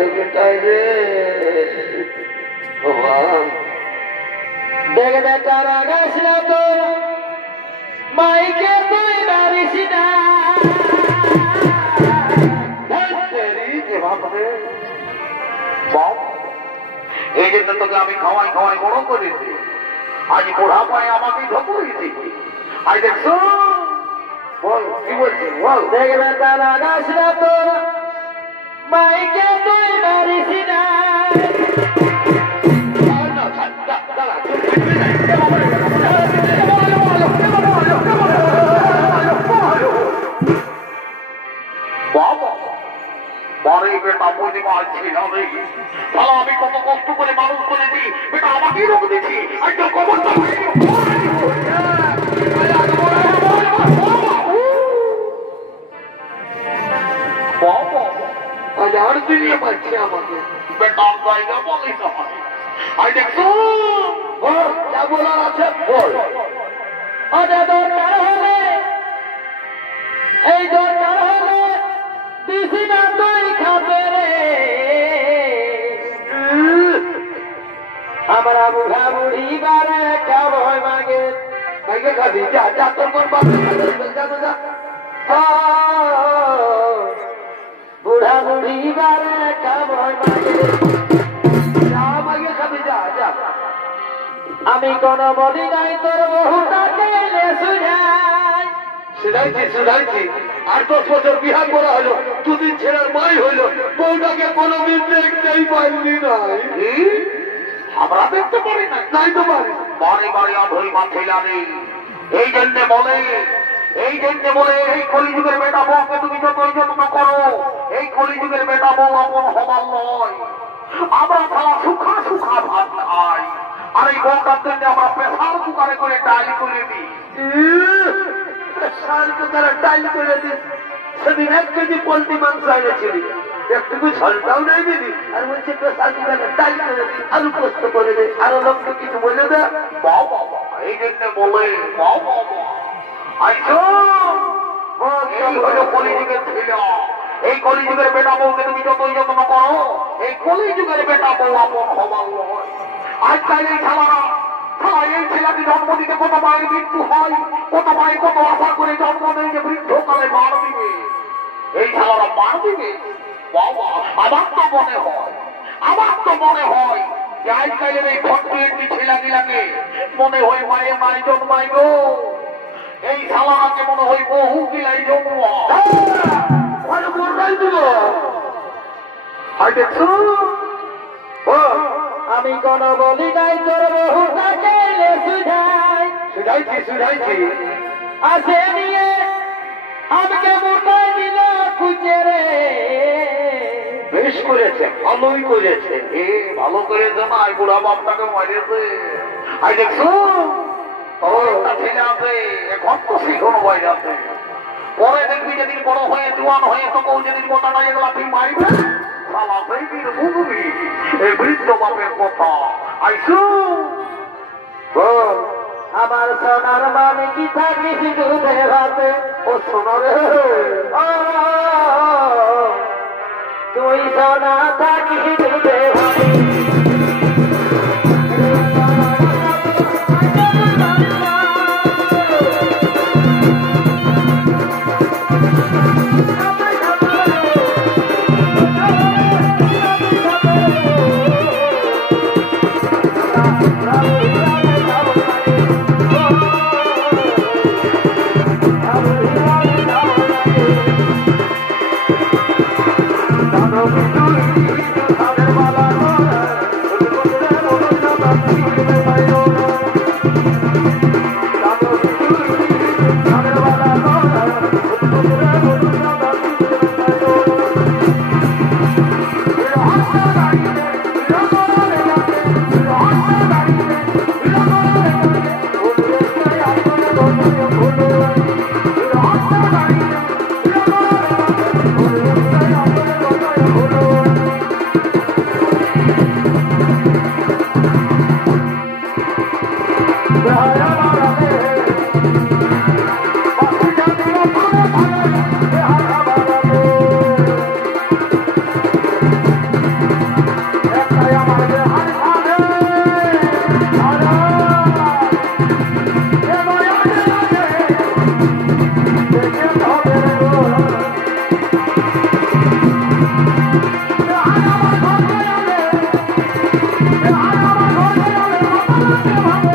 রে বেটাই রে দেখ বেটা রাগাস না তো মাইকে তুই মারিস না এই জন্য তোকে আমি খাওয়াই খাওয়াই বড় করেছি আজ বুড়া পায়ে আমাকে ঢকুয়েছি আজ দেখছো বল কি বলছিস বল দেখ বেটা রাগাস না তো মাইকে তুই মারিস না আমি কত কষ্ট করে মানুষ করেছি বেটা আমাকেই রোগ দিচ্ছি খবরটা আর দিলিয়ে পাচ্ছে আমাকে বেটার জায়গা বলি না আই দেখছো যা বলার আছে বল আরে দরকার হলে এই দরকার হলে দিছি না তুই খাবে রে আমরা বুড়া বুড়ি বারে খাবই মাগে মাগে খাবি যা যা তোর কোন বাপে যা যা বুড়া বুড়ি বারে খাবই মাগে যা মাগে খাবি যা যা আমি কোন বলি নাই তোর বহুটাকে এনে শুনাই শুধাইছি 8-10 বছর বিহার করা হলো দুদিন ছেলের মাই হইল বউটাকে কোনোদিন দেখতেই পাইনি নাই আমরা দেখতে পারি না নাই তো পারি বারে বারে অধৈ মাথেলা নেই এই জন্য বলে এই কলিযুগের বেটা বউকে তুমি যতই যত্ন করো এই কলিযুগের বেটা বউ আপন হবার নয় আমরা খাওয়া সুখা সুখা ভাত খাই আর এই বউটার জন্য আমরা প্রেসার কুকারে করে ডাল করে দিই প্রেসার কুকারে ডাল করে দিস সেদিন 1 কেজি পোল্ট্রি মাংস এনেছিলি একটুকু ঝলটাও নেই দিদি আর বলছে প্রেসার কুকারে ডাল করে দিস আলু পোস্ত করে দে আরো লোককে কিছু বলে দে বাবা এই জন্য বলে বাবা কলিযুগের ছিল এই কলিযুগের বেটা বউকে তুমি যতই যত্ন করো এই কলিযুগের বেটা বউ আপন হবার নয় আজকাল এই ছাড়ারা এই ছেলেকে জন্ম দিতে কত মায়ের মৃত্যু হয় কত মায়ের কত আশা করে জন্ম নেই যে বৃদ্ধকালে মার দিবে এই ছাড়ারা মার দিবে বাবা আমার তো মনে হয় যে আজকালের এই ভট্টি ছেলেগুলাকে মনে হয় মায়ের মায়ের জন্মাই গো এই শালাকে মনে হয় বহু গিলাই জন্মা আমি কোন বলি নাই তোর বহুটাকে এনে শুধাইছি আসে নিয়ে আমাকে মোটাই দিল খুঁজে রে বেশ করেছে ভালোই করেছে ভালো করেছে না এই বুড়া বাপটাকে মারিয়েছে আই দেখছো ছেলে আছে এখন তো শিখুন বাইরে আছে পরে দেখবি যেদিন বড় হয়ে জোয়ান হয়ে তখন যেদিন কথা নাই এগুলা তুই মারিবে শালা সেই দিন বুঝবি এই বৃদ্ধ বাপের কথা আইসু আমার সোনার মানে কি থাকিস দুধে ভাতে ও সোনারে তুই সোনা থাকিস দুধে ভাতে ভাঙো